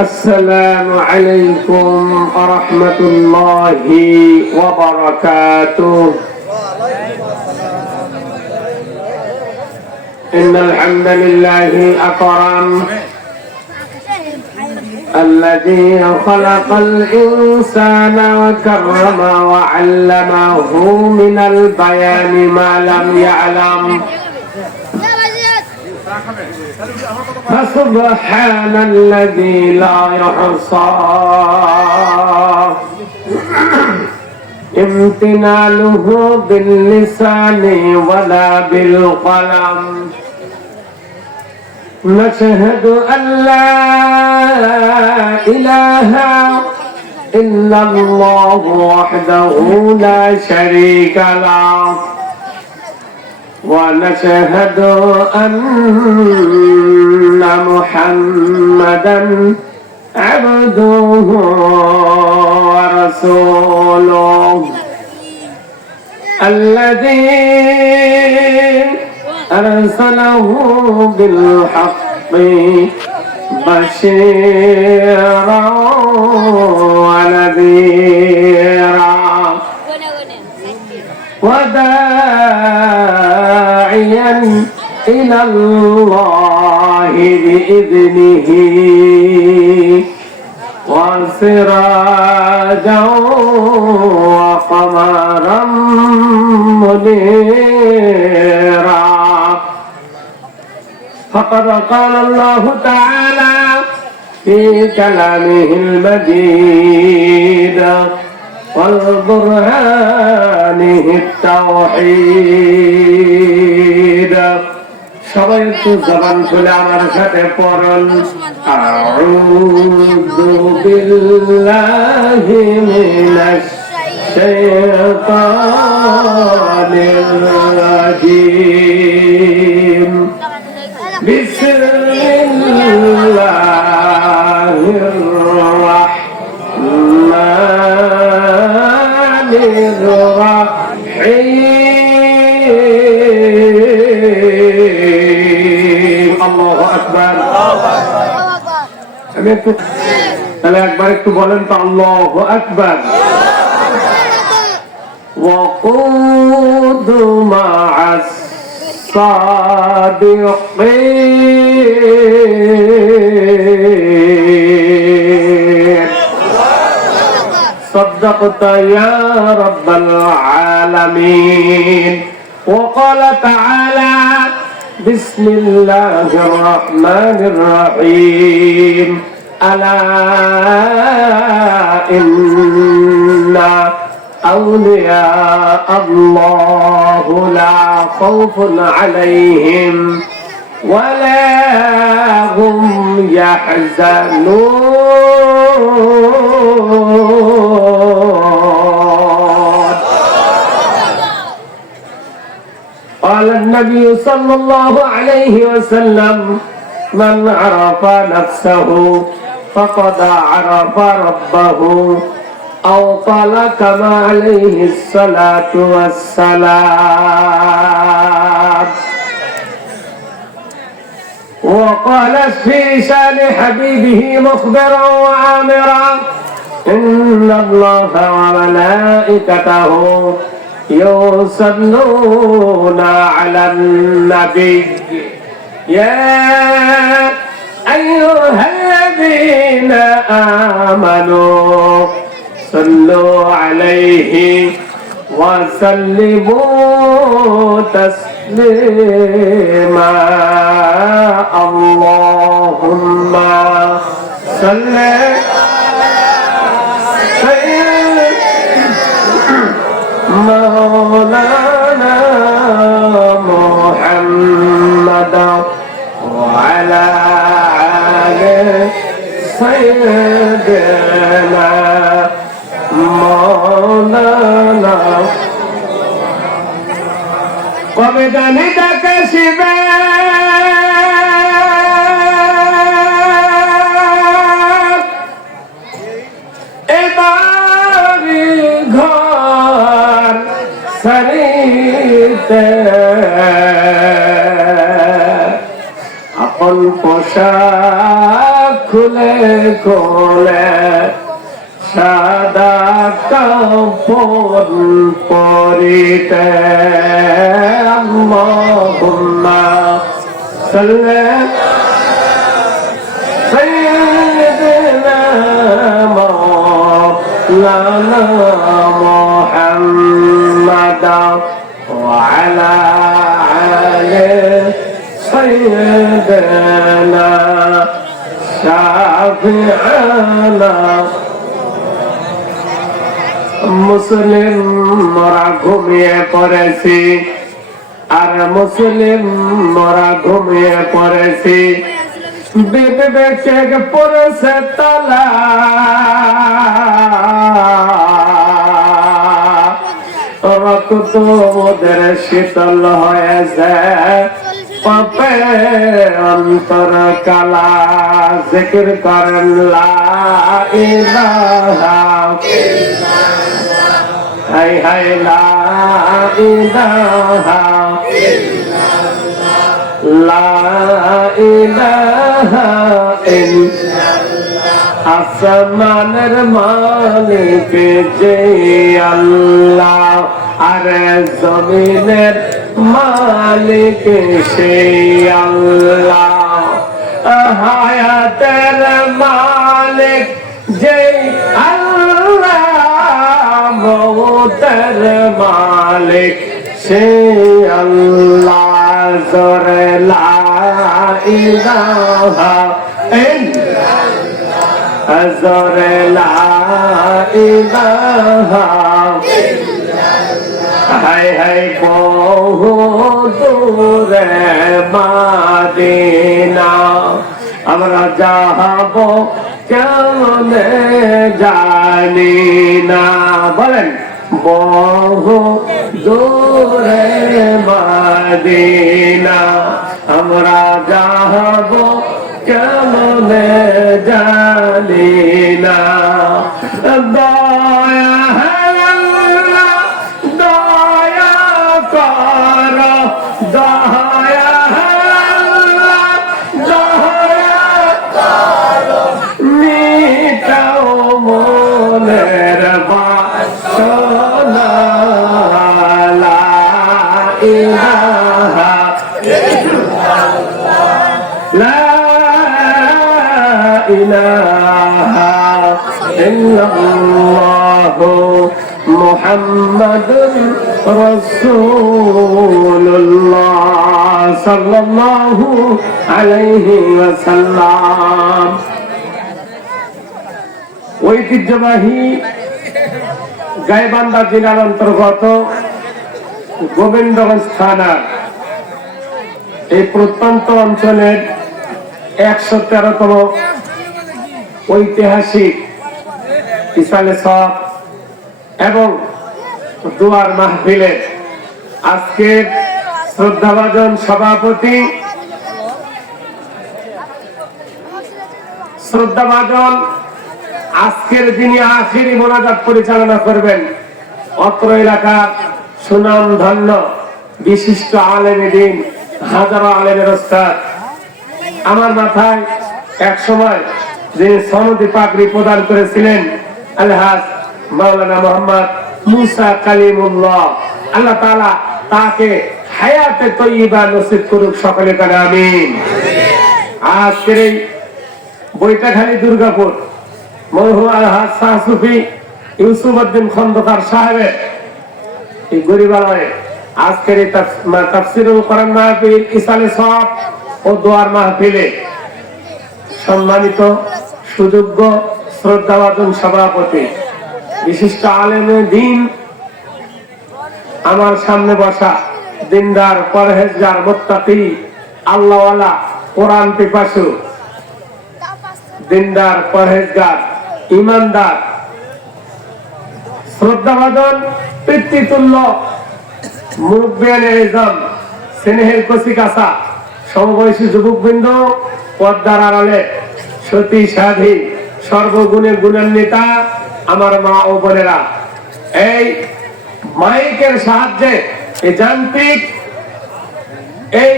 السلام عليكم ورحمة الله وبركاته. إن الحمد لله الأكرم الذي خلق الإنسان وكرم وعلمه من البيان ما لم يعلم، فسبحان الذي لا يحصى امتنانه باللسان ولا بالقلم. نشهد أن لا إله إلا الله وحده لا شريك له، ونشهد أن محمدا عبده ورسوله الذي أرسله بالحق بشيرا ونذيرا وداعيا إلى الله بإذنه وسراجا وقمرا منيرا. فقد قال الله تعالى في كلامه المجيد والبرهانه التوحيد. সবাই একটু জবান খুলে আমার সাথে পড়ুন, আউযু বিল্লাহি মিনাশ শাইতানির রাজীম। বিসমিল্লাহির রাহমানির রাহিম। আল্লাহু আকবার। আমি একটু তাহলে একবার একটু বলেন তো, আল্লাহু আকবার। وقود مع الصادقين. صدقت يا رب العالمين. وقال تعالى بسم الله الرحمن الرحيم. ألا إن أولياء الله لا خوف عليهم ولا هم يحزنون. قال النبي صلى الله عليه وسلم من عرف نفسه فقد عرف ربه، أو قال كما عليه الصلاة والسلام. وقال في شان حبيبه مخبرا وآمرا إن الله وملائكته يصلون على النبي يا أيها الذين آمنوا صلوا عليه وسلموا تسليما. اللهم صل على سيدنا مولانا محمد وعلى آل سيدنا مولانا. وبدنك شباب এবারি ঘর সারিতে আপন পোশাক খুলে খুলে সাদা কাপড় পরিতে আল্লাহুম্মা সাল্লি সাইয়্যিদিনা মাওলানা মুহাম্মাদ ওয়া আলা আলি সাইয়্যিদিনা শাফি'ানা মুসলিম মরা ঘুমিয়ে পড়েছি আর মুসলিম মরা ঘুমিয়ে পড়েছি বিবেকে পড়েছে তালা রক্ত ওদের শীতল হয়েছে পাপে অন্তর কালা জিকির করেন লা ইলাহা হাই হাই লা ইলাহা লা ইলাহা ইল্লাল্লাহ আসমানের মালিক যে আল্লাহ আর জমিনের মালিক সেই আল্লাহ হায়াতের মালিক যে আল্লাহ মওতের মালিক সেই আল্লাহ জোরে লা ইলাহা ইল্লাল্লাহ জোরে লা ইলাহা হাই হাই বহু দূরে মদিনা আমরা যাব কেমনে জানি না বলেন বহু দূরে মদিনা আমরা যাব কেমনে জানি না দয়া মুহাম্মাদুর রাসূলুল্লাহ সাল্লাল্লাহু আলাইহি ওয়াসাল্লাম। ঐতিহ্যবাহী গাইবান্ধা জেলার অন্তর্গত গোবিন্দগঞ্জ থানার এই প্রত্যন্ত অঞ্চলের 113তম ঐতিহাসিক ইসালে সব এবং দুয়ার মাহফিলের আজকের শ্রদ্ধাভাজন সভাপতি আজকের যিনি আখিরি মোনাজাত পরিচালনা করবেন অত্র এলাকার সুনাম ধন্য বিশিষ্ট আলেমে দ্বীন হাজারো আলেমের ওস্তাদ আমার মাথায় এক সময় যিনি সনদি পাগড়ি প্রদান করেছিলেন আলহাজ মাওলানা মোহাম্মদ মুসা কালিমুল্লাহ আল্লাহ তাআলা তাকে হায়াতে তয়্যিবা নসিব করুক সকলে বলেন আমিন। আজকের এই বৈঠাখালী দুর্গাপুর মরহুম আলহাজ শাহ সুফি ইউসুফ উদ্দিন খন্দকার সাহেবের এই গরিবালয়ে আজকের এই তাফসীরুল কোরআন মাহফিল ইসালে সওয়াব ও দোয়ার মাহফিলে সম্মানিত সুযোগ্য শ্রদ্ধাভাজন সভাপতি বিশিষ্ট আলেমে দ্বীন আমার সামনে বসা দিনদার পরহেজগার মুত্তাকি আল্লাহওয়ালা কোরআন পিপাসু দিনদার পরহেজগার ইমানদার শ্রদ্ধাভাজন পিতৃতুল্য মুরব্বিয়ানে ইজম স্নেহের কচিকাঁচা সমবয়সী যুবকবৃন্দ পর্দার আড়ালে সতী সাধী সর্বগুণে গুণান্বিতা আমার মা ও বোনেরা এই মাইকের সাহায্যে এই যান্ত্রিক এই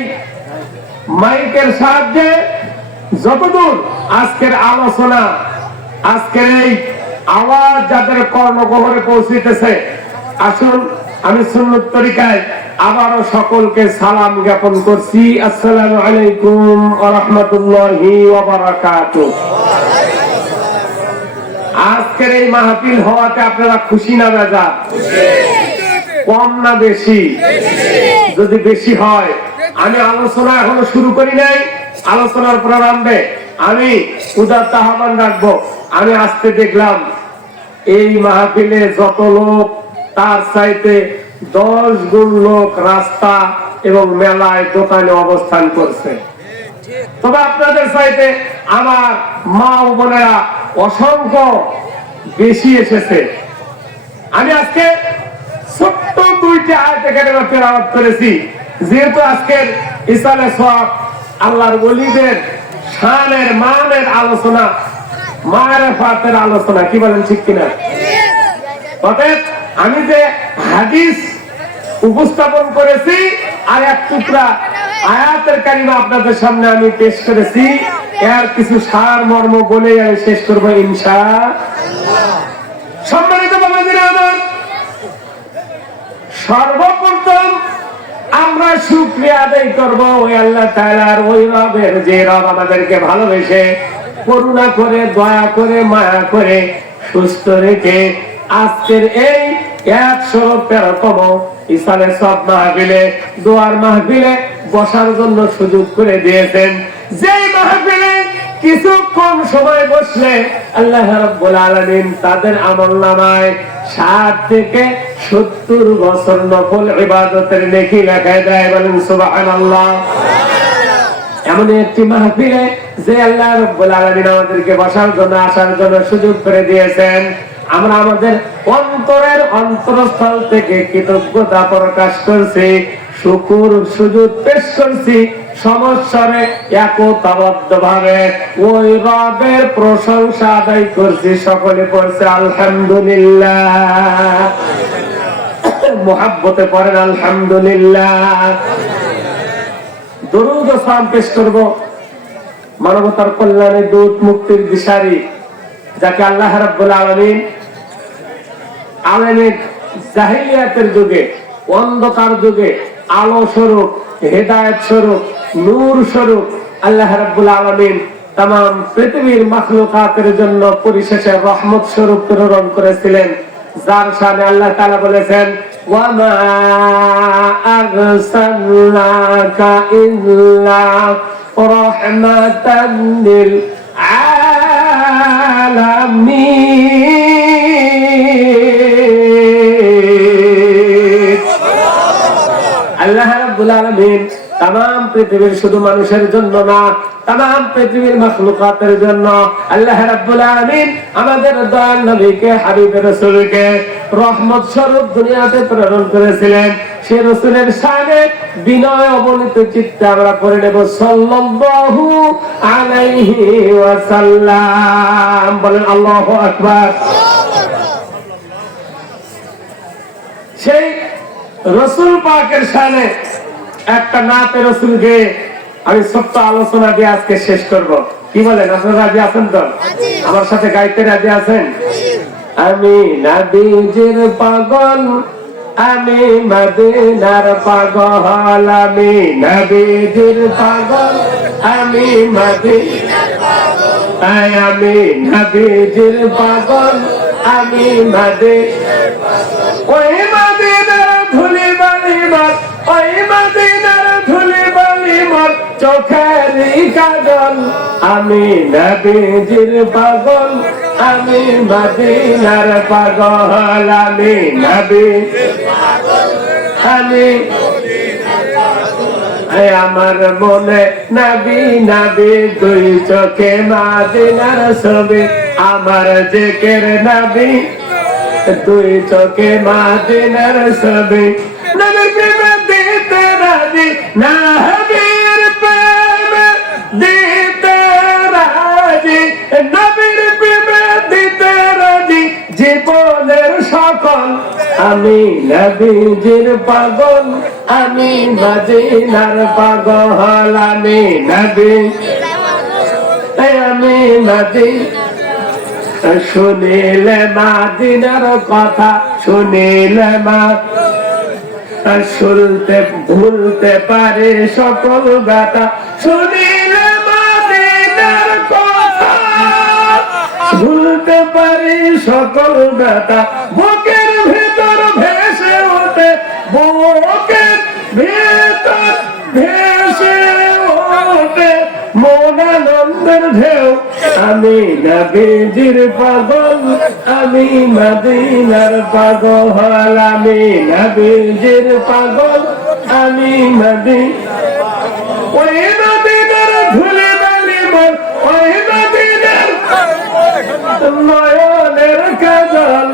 মাইকের সাহায্যে যতদূর আজকের আলোচনা, আজকের এই আওয়াজ যাদের কর্ণগহরে পৌঁছিতেছে, আসুন আমি সুন্নত তরিকায় আবারও সকলকে সালাম জ্ঞাপন করছি। আসসালামু আলাইকুম ওয়া রাহমাতুল্লাহি ওয়া বারাকাতুহু। আজকের এই মাহফিল হওয়াতে আপনারা খুশি না বেজার? কম না বেশি? যদি বেশি হয়, আমি আলোচনা এখনো শুরু করি নাই, আলোচনার প্রারম্ভে আমি উদাত্ত আহ্বান রাখবো। আমি আজকে দেখলাম এই মাহফিলে যত লোক তার চাইতে 10 গুণ লোক রাস্তা এবং মেলায় দোকানে অবস্থান করছে। তবে আপনাদের চাইতে আমার মা ও বোনেরা অসংখ্য বেশি এসেছে। আমি আজকে ছোট্ট 2টি আয়াতে কারিমা তেলাওয়াত করেছি, যেহেতু আজকের ইসালে সওয়াব আল্লাহর ওলিদের শানের মানের আলোচনা, মারিফাতের আলোচনা, কি বলেন ঠিক কিনা? অতএব আমি যে হাদিস উপস্থাপন করেছি আর এক টুকরা আয়াতের কারিমা আপনাদের সামনে আমি পেশ করেছি, এর কিছু সার মর্ম বলে আমি শেষ করবো ইনশাআল্লাহ। সম্মানিত বাবাজিরা আমার, সর্বপ্রথম আমরা শুকরিয়া আদায় করবো ওই আল্লাহ তাআলার, ওই রবের যে রব আমাদেরকে ভালোবেসে করুণা করে দয়া করে মায়া করে সুস্থ রেখে আজকের এই 113তম ইসালে সওয়াব মাহফিলে, দোয়ার মাহফিলে বসার জন্য সুযোগ করে দিয়েছেন। যে মাহফিলে কিছুক্ষণ সময় বসলে আল্লাহ রাব্বুল আলামিন তাদের আমলনামায় 60 থেকে 70 বছর নফল ইবাদতের নেকি লেখায় দেয়। বলেন সুবহানাল্লাহ। এমন একটি মাহফিলে যে আল্লাহ রাব্বুল আলামিন আমাদেরকে বসার জন্য আসার জন্য সুযোগ করে দিয়েছেন, আমরা আমাদের অন্তরের অন্তরস্থল থেকে কৃতজ্ঞতা প্রকাশ করছি, শুকর সুজুদ পেশ করছি, সমস্বরে একতাবদ্ধ ভাবে ওই রবের প্রশংসা আদায় করছি। সকলে পড়ছে আলহামদুলিল্লাহ, মুহাব্বতে পড়েন আলহামদুলিল্লাহ। দরুদ ও সালাম পেশ করব মানবতার কল্যাণে দূত, মুক্তির দিশারি, যাকে আল্লাহ রাব্বুল আলামিন আলেমের জাহিলিয়াতের যুগে, অন্ধকার যুগে আলো স্বরূপ, হেদায়েত স্বরূপ, নূর স্বরূপ আল্লাহ রাব্বুল আলামিন तमाम পৃথিবীর মাখলুকাতের জন্য পরিশেষে রহমত স্বরূপ প্রেরণ করেছিলেন, যার শানে আল্লাহ তাআলা বলেছেন ওয়া মা আরসালনাকা ইল্লা রাহমাতান লিল আলামিন। আল্লাহ রাব্বুল আলামিন तमाम পৃথিবীর শুধু মানুষের জন্য না, तमाम পৃথিবীর মাখলুকাতের জন্য আল্লাহ রাব্বুল আলামিন আমাদের দয়াল নবীকে, হাবিবের রাসূলকে রহমত স্বরূপ দুনিয়াতে প্রেরণ করেছিলেন। সেই রাসূলের শানে বিনয় অবনীত চিত্তে আমরা পড়ে নেব সাল্লাল্লাহু আলাইহি ওয়াসাল্লাম। বলেন আল্লাহু আকবার। সেই রাসূল পাকের শানে একটা নাতে রাসূলকে আমি ছোট্ট আলোচনা দিয়ে আজকে শেষ করব। কি বলেন, আপনারা রাজি আছেন তো? আমার সাথে গাইতে রাজি আছেন? আমি নবীজির পাগল, আমি মদিনার পাগল, আমি নবীজির পাগল, আমি মদিনার পাগল, আমি নবীজির পাগল, আমি মদিনার পাগল। ওই মদিনার ধুলি বালি মার, ওই মদিনার ধুলি বালি মার চোখের কাজল, আমি নবীজির পাগল, আমি মদিনার পাগল, আমি নবীজির পাগল, আমি মদিনার পাগল। আমার মনে নবী নবী দুই চোখে মদিনার ছবি, আমার জিকির নবী দুই চোখে মদিনার ছবি। নবীর প্রেমে দিতে রাজি, নবীর প্রেমে দিতে রাজি, নবীর প্রেমে দিতে রাজি জীবনের সকল। আমি নবীজির পাগল, আমি মদিনার পাগল, আমি নবী মদিনা শুনিলে মাদিনার কথা শুনিলে শুনতে ভুলতে পারে সকল গাথা শুনিলে মাদিনার কথা ভুলতে পারি সকল গাথা বুকের ভেতর ভেসে ওঠে বুকের ভেতর ভেসে ওঠে মন আনন্দের ঢেউ আমি নবীজির পাগল আমি মদিনার পাগল আমি নবীজির পাগল আমি ওই মদিনার ধুলি বালি মন ওই মদিনার নয়নের কাজল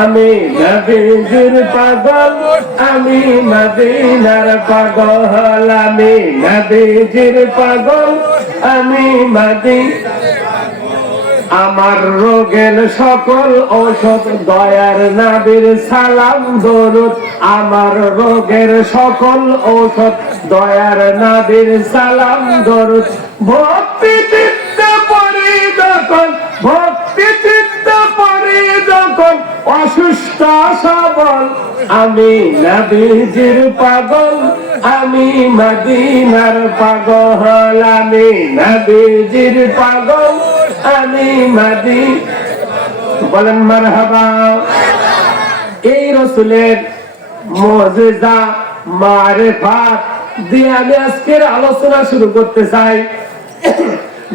আমি নবীজির পাগল আমি মদিনার পাগল আমি নবীজির পাগল আমি আমার রোগের সকল ঔষধ দয়ার নবীর সালাম দরুদ আমার রোগের সকল ঔষধ দয়ার নবীর সালাম দরুদ ভক্তি চিত্তে পড়ি যখন ভক্তি চিত্তে পড়ি যখন অসুস্থ সবল আমি নবীজির পাগল আমি মদিনার পাগল আমি নবীজির পাগল আমি বলেন মারহাবা। এই রাসূলের মুজিজা মারিফাত দিয়ে আমি আজকের আলোচনা শুরু করতে চাই।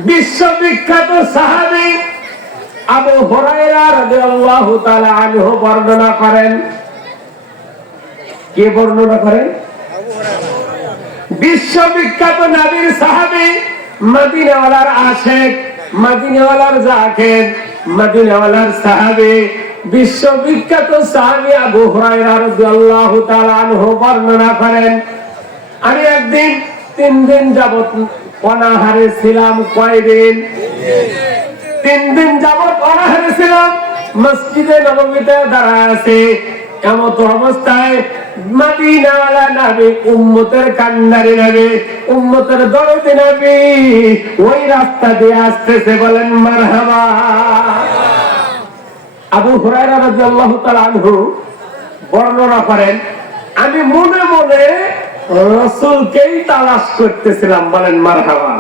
বিশ্ববিখ্যাত সাহাবী আবু হুরায়রা রাদিয়াল্লাহু তাআলা আনহু বর্ণনা করেন। কে বর্ণনা করেন? বিশ্ববিখ্যাত নবীর সাহাবী মদিনাওয়ালার আশিক মদিনাওয়ালার জাকির মদিনাওয়ালার সাহাবী বিশ্ববিখ্যাত সাহাবী আবু হুরায়রা রাদিয়াল্লাহু তাআলা আনহু বর্ণনা করেন আমি একদিন 3 দিন যাবত অনাহারে ছিলাম। কয়দিন? 3 দিন যাবত অনাহারে ছিলাম। মসজিদে নববীতে দাঁড়ায় আছি। এমত অবস্থায় মদিনাওয়ালা নবী উম্মতের কান্ডারি নবী উম্মতের দরদি নবী ওই রাস্তা দিয়ে আসতেছে। বলেন মারহাবা। আবু হুরায়রা রাদিয়াল্লাহু তাআলা আনহু বর্ণনা করেন আমি মনে মনে রাসূলকেই তালাশ করতেছিলাম। বলেন মারহাবা।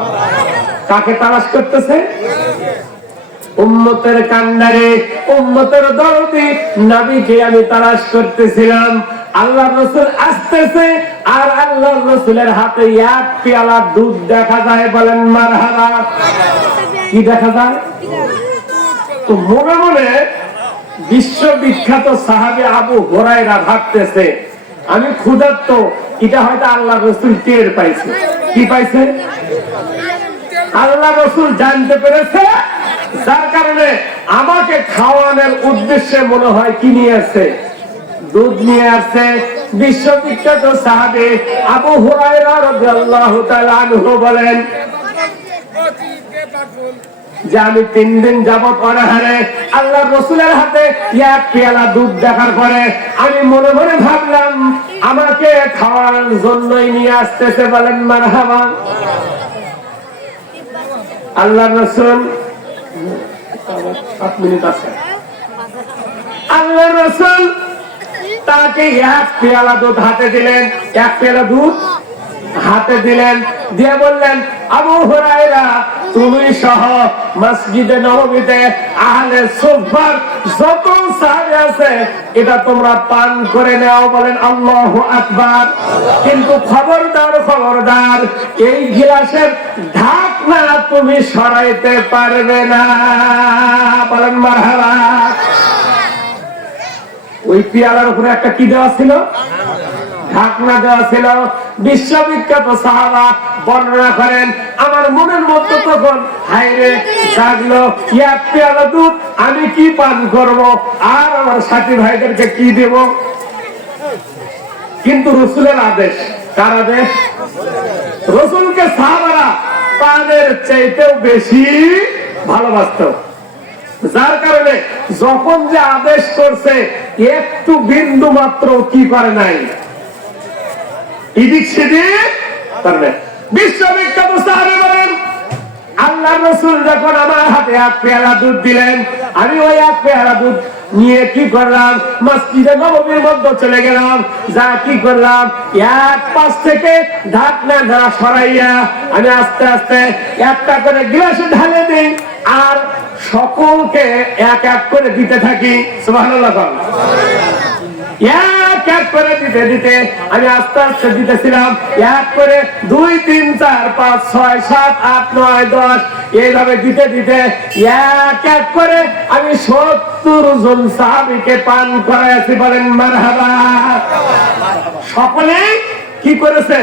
কাকে তালাশ করতেছে? উম্মতের কান্ডারে উম্মতের দরদি নবীকে আমি তালাশ করতেছিলাম। আল্লাহর রাসূল আসতেছে আর আল্লাহর রাসূলের হাতে এক পেয়ালা দুধ দেখা যায়। বলেন মারহাবা। কি দেখা যায়? তো মনে মনে বিশ্ববিখ্যাত সাহাবী আবু হুরায়রা ভাবতেছে আমি ক্ষুধার্ত। এটা হয়তো আল্লাহর রাসূল টের পাইছে। কি পাইছে? আল্লাহর রাসূল জানতে পেরেছে, যার কারণে আমাকে খাওয়ানোর উদ্দেশ্যে মনে হয় কি নিয়ে আসছে? দুধ নিয়ে আসছে। বিশ্ববিখ্যাত সাহাবী আবু হুরায়রা রাদিয়াল্লাহু তাআলা আনহু বলেন যে আমি 3 দিন যাবত অনাহারে আল্লাহর রাসূলের হাতে এক পেয়ালা দুধ দেখার পরে আমি মনে মনে ভাবলাম আমাকে খাওয়ানোর জন্যই নিয়ে আসতেছে। বলেন মারহাবা। আল্লাহর রাসূল 7 মিনিট আছে। আল্লাহর রাসূল তাকে এক পেয়ালা দুধ হাতে দিলেন। এক পেয়ালা দুধ হাতে দিলেন, দিয়ে বললেন আবু হুরায়রা তুমি সহ মসজিদে নববীতে আহলে সুফফার যত সাহাবী আছে এটা তোমরা পান করে নাও। বলেন আল্লাহু আকবার। কিন্তু খবরদার খবরদার এই গিলাসের ঢাকনা তুমি সরাইতে পারবে না। বলেন মারহাবা। ওই পেয়ালার উপরে একটা কি দেওয়া ছিল? ঢাকনা দেওয়া ছিল। বিশ্ববিখ্যাত সাহাবা বর্ণনা করেন আমার মনের মধ্যে তখন হায়রে জাগলো এক পেয়ালা দুধ আমি কি পান করব আর আমার সাথী ভাইদেরকে কি দেব? কিন্তু রাসূলের আদেশ। কার আদেশ? রাসূলকে সাহাবারা তাদের চাইতেও বেশি ভালোবাসত। যার কারণে যখন যে আদেশ করছে একটু বিন্দু মাত্র কি করে নাই, এদিক সেদিক করবে। বিশ্ববিখ্যাত সাহাবী বলেন আল্লাহ রাসূল যখন আমার হাতে এক পেয়ালা দুধ দিলেন, আমি ওই এক পেয়ালা দুধ নিয়ে কি করলাম, মসজিদে নববীর মধ্যে চলে গেলাম। যা কি করলাম, এক পাশ থেকে ঢাকনা না সরাইয়া আমি আস্তে আস্তে একটা করে গ্লাসে ঢালে দিই আর সকলকে এক এক করে দিতে থাকি। সুবহানাল্লাহ। এক এক করে দিতে দিতে আমি আস্তে আস্তে দিতেছিলাম। এক করে 2, 3, 4, 5, 6, 7, 8, 9, 10 এইভাবে দিতে দিতে এক এক করে আমি 70 জন সাহাবীকে পান করাইছি। বলেন মারহাবা। সকলে কি করেছে?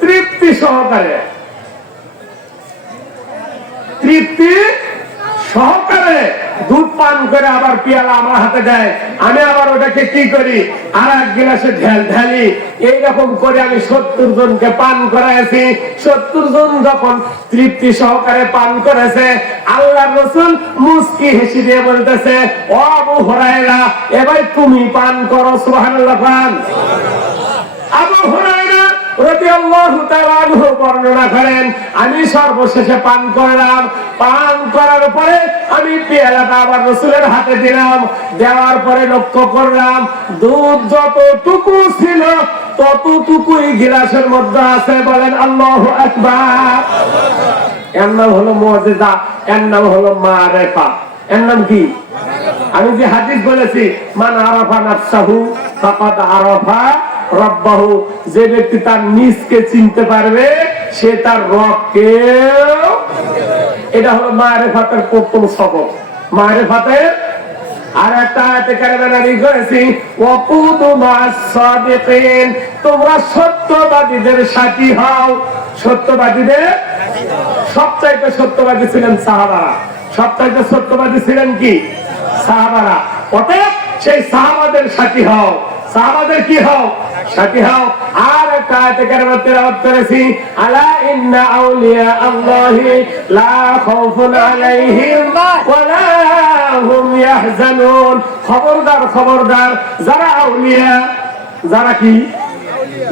তৃপ্তি সহকারে, তৃপ্তি সহকারে দুধ পান করে আবার পেয়ালা আমার হাতে দেয়। আমি আবার ওটাকে কি করি, আর এক গ্লাসে ঢালি। এইরকম করে আমি 70 জনকে পান করাইছি। 70 জন যখন তৃপ্তি সহকারে পান করেছে, আল্লাহর রাসূল মুস্কি হেসে দিয়ে বলতেছে, ও আবু হুরায়রা, এবার তুমি পান করো। সুবহানাল্লাহ। পান। আবু হুরায়রা রাদিয়াল্লাহু তাআলা আনহু বর্ণনা করেন, আমি সর্বশেষে পান করলাম। পান করার পরে আমি পেয়ালাটা আবার রাসূলের হাতে দিলাম। দেওয়ার পরে লক্ষ্য করলাম দুধ যতটুকু ছিল ততটুকুই গ্লাসের মধ্যে আছে। বলেন আল্লাহু আকবার। এর নাম হলো মুআজিজা, এর নাম হলো মারিফা। এর নাম কি? আমি যে হাদিস বলেছি, মান আরাফা নাফসাহু ফাকাদ আরাফা রব্বাহু, যে ব্যক্তি তার নিজকে চিনতে পারবে সে তার রবকে। এটা হলো মারিফাতের প্রথম সবক। মারিফাতের আর একটা আয়াতে কারিমা নাযিল করেছি, ওয়াকুদু মাস সাদিকিন, তোমরা সত্যবাদীদের সাথী হও। সত্যবাদীদের সবচাইতে সত্যবাদী ছিলেন সাহাবারা। সবচাইতে সত্যবাদী ছিলেন কি? সাহাবারা। অতএব সেই সাহাবাদের সাথী হও। সাহাবাদের কি হও? সাথী হও। আর একটা আয়াতে কারিমা তেলাওয়াত করেছি, আলা ইন্না আউলিয়া আল্লাহি লা খাউফুন আলাইহিম ওয়া লা হুম ইয়াহজানুন। খবরদার, খবরদার, যারা আউলিয়া, যারা কি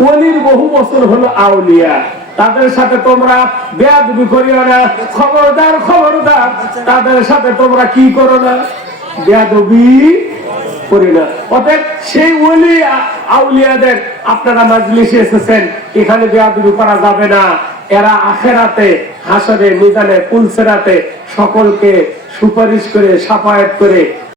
ওলির বহু বছর হলো আউলিয়া, তাদের সাথে তোমরা বেয়াদবি করিও না। খবরদার, খবরদার, তাদের সাথে তোমরা কি করো না? বেয়াদবি করি না। অতএব সেই ওলি আউলিয়াদের আপনারা মাজলিসে এসেছেন, এখানে বেয়াদবি করা যাবে না। এরা আখিরাতে, হাসরে, মিজানে, পুলসিরাতে সকলকে সুপারিশ করে, শাফায়াত করে